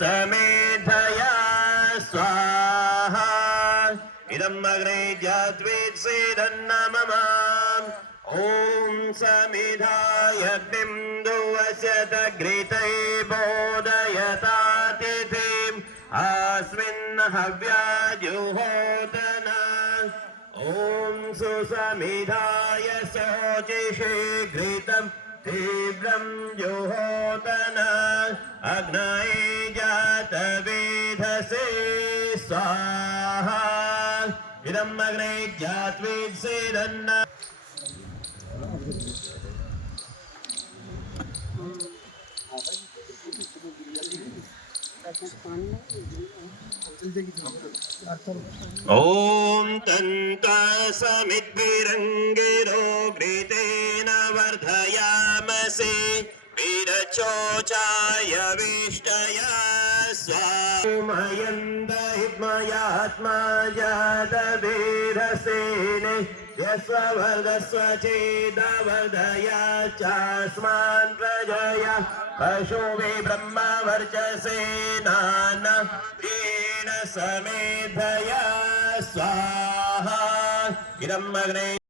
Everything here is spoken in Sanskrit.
समेधया स्वाहा इदम् अग्ने जात्वेत्सेदन्नममाम् ॐ समिधाय अग्निं दुवस्यतग्रितै बोधयतातिथिम् अस्मिन् हव्याजुहोतना ॐ सुसमिधाय शोचिषे घृतं तीव्रं जुहोतना अग्नये जातवेधसे स्वाहा इदम् अग्ने जात्वेत्सेदन्न ॐ तन्तसमिद्भिरङ्गिरो घृतेन वर्धयामसे वीरचोचाय विष्टया स्वामयन्दहित्मयात्मा जातवेधसेने यस्वर्धस्व चेदवर्धया चास्मान् प्रजया पशुवे ब्रह्मवर्चसेनान तेन समेधया स्वाहा इदम् अग्ने